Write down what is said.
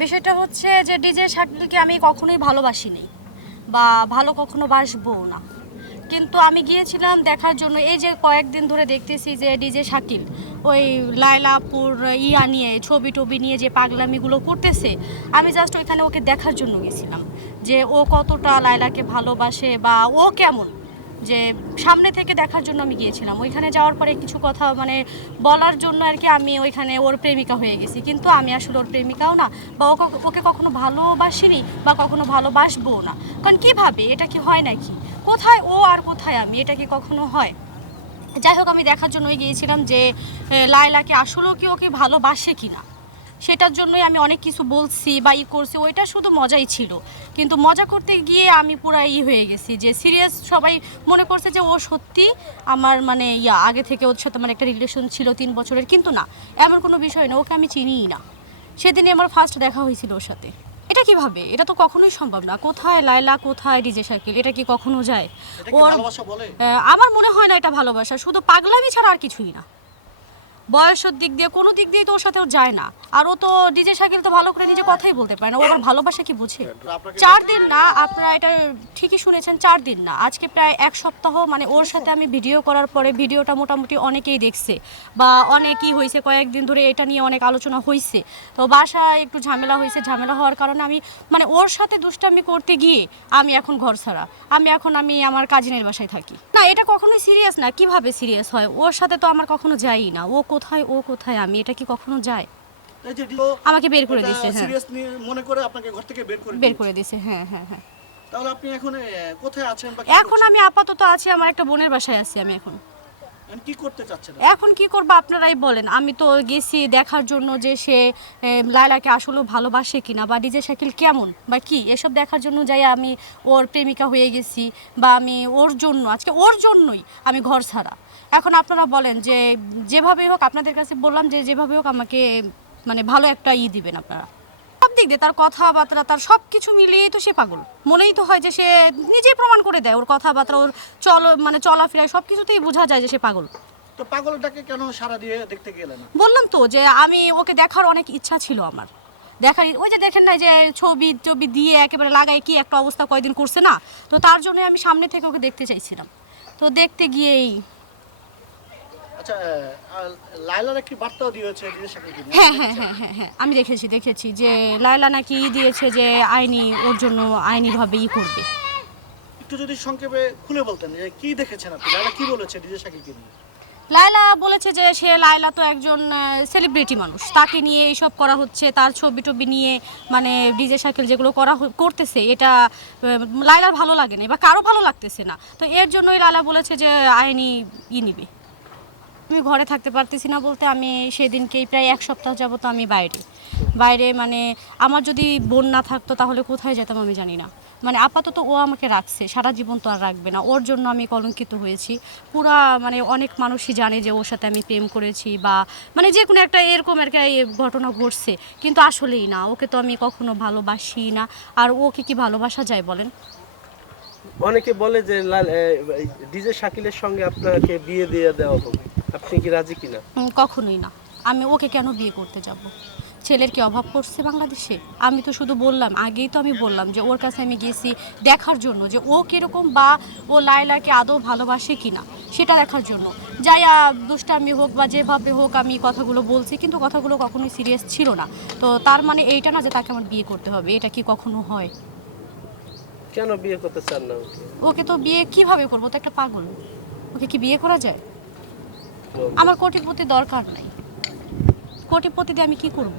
বিষয়টা হচ্ছে যে ডিজে শাকিলকে আমি কখনোই ভালোবাসিনি বা ভালো কখনো বাসবো না। কিন্তু আমি গিয়েছিলাম দেখার জন্য, এই যে কয়েকদিন ধরে দেখতেছি যে ডিজে শাকিল ওই লাইলাপুর ইয়া নিয়ে, ছবি টবি নিয়ে যে পাগলামিগুলো করতেছে, আমি জাস্ট ওইখানে ওকে দেখার জন্য গেছিলাম যে ও কতটা লাইলাকে ভালোবাসে বা ও কেমন। যে সামনে থেকে দেখার জন্য আমি গিয়েছিলাম। ওইখানে যাওয়ার পরে কিছু কথা মানে বলার জন্য আর কি আমি ওইখানে ওর প্রেমিকা হয়ে গেছি। কিন্তু আমি আসলে ওর প্রেমিকাও না বা ওকে কখনো ভালোবাসিনি বা কখনো ভালোবাসবো না। কারণ কীভাবে? এটা কি হয় নাকি? কোথায় ও আর কোথায় আমি? এটা কি কখনো হয়? যাই হোক আমি দেখার জন্যই গিয়েছিলাম যে এ, লায়লাকে আসলেও কি ওকে ভালোবাসে কিনা? সেটার জন্যই আমি অনেক কিছু বলছি বা ই করছি ওইটা শুধু মজাই ছিল। কিন্তু মজা করতে গিয়ে আমি পুরো ই হয়ে গেছি যে সিরিয়াস সবাই মনে করছে যে ও সত্যি আমার মানে ইয়া আগে থেকে ওর সাথে আমার একটা রিলেশন ছিল তিন বছরের কিন্তু না এমন কোনো বিষয় না ওকে আমি চিনিই না। সেদিনই আমার ফার্স্ট দেখা হয়েছিল ওর সাথে। এটা কীভাবে? এটা তো কখনোই সম্ভব না। কোথায় লায়লা কোথায় ডিজে সাইকেল এটা কি কখনো যায়? ওর আমার মনে হয় না এটা ভালোবাসা। শুধু পাগলামি ছাড়া আর কিছুই না। বয়সের দিক দিয়ে, কোনো দিক দিয়ে তো ওর সাথে ও যায় না। আর ও তো ডিজে শাকিল তো ভালো করে নিজে কথাই বলতে পারে না। ও আবার ভালোবাসা কি বুঝে? চার দিন না, আপনারা এটা ঠিকই শুনেছেন, চার দিন না। আজকে প্রায় এক সপ্তাহ মানে ওর সাথে আমি ভিডিও করার পরে ভিডিওটা মোটামুটি অনেকেই দেখছে বা অনেকই হয়েছে। কয়েকদিন ধরে এটা নিয়ে অনেক আলোচনা হয়েছে। তো বাসায় একটু ঝামেলা হয়েছে। ঝামেলা হওয়ার কারণে আমি মানে ওর সাথে দুষ্টামি করতে গিয়ে আমি এখন ঘর ছাড়া। আমি এখন, আমি আমার কাজিনের বাসায় থাকি। না, এটা কখনোই সিরিয়াস না। কীভাবে সিরিয়াস হয়? ওর সাথে তো আমার কখনো যাই না। ও কোথায় ও কোথায় আমি এটা কি কখনো যায় আমাকে বের করে দিয়েছে হ্যাঁ। সিরিয়াসলি মনে করে আপনাকে ঘর থেকে বের করে বের করে দিয়েছে হ্যাঁ হ্যাঁ হ্যাঁ। তাহলে আপনি এখন কোথায় আছেন এখন আমি আপাতত আছি আমার একটা বোনের বাসায় আছি আমি এখন। চাচ্ছেন এখন কি করব আপনারাই বলেন। আমি তো গেছি দেখার জন্য যে সে লায়লাকে আসলে ভালোবাসে কিনা বা ডিজে শাকিল কেমন বা কি? এসব দেখার জন্য যাই আমি ওর প্রেমিকা হয়ে গেছি বা আমি ওর জন্য, আজকে ওর জন্যই আমি ঘর ছাড়া। এখন আপনারা বলেন যে, যেভাবেই হোক আপনাদের কাছে বললাম যে যেভাবে হোক আমাকে মানে ভালো একটা ই দিবেন আপনারা। সব দিক দিয়ে তার কথাবার্তা তার সব কিছু মিলিয়েই তো সে পাগল। মনেই তো হয় যে সে নিজেই প্রমাণ করে দেয় ওর কথাবার্তা ওর চল মানে চলাফেরায় সব কিছুতেই বোঝা যায় যে সে পাগল। তো পাগলটাকে কেন সারা দিয়ে দেখতে গেলেন না? বললাম তো যে আমি ওকে দেখার অনেক ইচ্ছা ছিল আমার। দেখার ওই যে দেখেন না যে ছবি টবি দিয়ে একেবারে লাগাই কি একটা অবস্থা কয়দিন করছে না? তো তার জন্য আমি সামনে থেকে ওকে দেখতে চাইছিলাম। তো দেখতে গিয়েই আচ্ছা এ, একটি বার্তাও দিয়েছে হ্যাঁ হ্যাঁ হ্যাঁ হ্যাঁ হ্যাঁ আমি দেখেছি দেখেছি যে লায়লা নাকি ই দিয়েছে যে আইনি ওর জন্য আইনিভাবে ই করবে। একটু যদি সংক্ষেপে খুলে বলতেন যে কি দেখেছেন আপনি? কি বলেছে? ডিজে নিয়ে লায়লা বলেছে যে সে লায়লা তো একজন সেলিব্রিটি মানুষ। তাকে নিয়ে এইসব করা হচ্ছে তার ছবি টবি নিয়ে মানে ডিজে সাইকেল যেগুলো করা করতেছে এটা আহ, লায়লার ভালো লাগে না বা কারও ভালো লাগতেছে না। তো এর জন্যই লায়লা বলেছে যে আইনি ই নিবে। আমি ঘরে থাকতে পারতেছি না বলতে আমি সেদিনকেই প্রায় এক সপ্তাহ যাবত আমি বাইরে। বাইরে মানে আমার যদি বোন না থাকতো তাহলে কোথায় যেতাম আমি জানি না। মানে আপাতত ও আমাকে রাখছে, সারা জীবন তো আর রাখবে না। ওর জন্য আমি কলঙ্কিত হয়েছি। পুরা মানে অনেক মানুষই জানে যে ওর সাথে আমি প্রেম করেছি বা মানে যে কোনো একটা এরকম একটা এ ঘটনা ঘটছে। কিন্তু আসলেই না, ওকে তো আমি কখনো ভালোবাসি না। আর ওকে কি ভালোবাসা যায় বলেন? অনেকে বলে যে লাল ডিজে শাকিলের সঙ্গে আপনাকে বিয়ে দিয়ে দেওয়া হবে। আপনি কি রাজি কিনা? কখনোই না। আমি ওকে কেন বিয়ে করতে যাব? ছেলের কি অভাব পড়ছে বাংলাদেশে? আমি তো শুধু বললাম আগেই তো আমি বললাম যে ওর কাছে আমি গেছি দেখার জন্য যে ও কীরকম বা ও লায়লাকে আদৌ ভালোবাসে কি না সেটা দেখার জন্য। যাই দুষ্টামি হোক বা যেভাবে হোক আমি কথাগুলো বলছি কিন্তু কথাগুলো কখনোই সিরিয়াস ছিল না। তো তার মানে এইটা না যে তাকে আমার বিয়ে করতে হবে এটা কি কখনো হয়? কেন বিয়ে করতে চান না ওকে? তো বিয়ে কীভাবে করব? তো একটা পাগল। ওকে কি বিয়ে করা যায়। আমার কোটিপতি দরকার নাই। কোটিপতি দিয়ে আমি কি করব?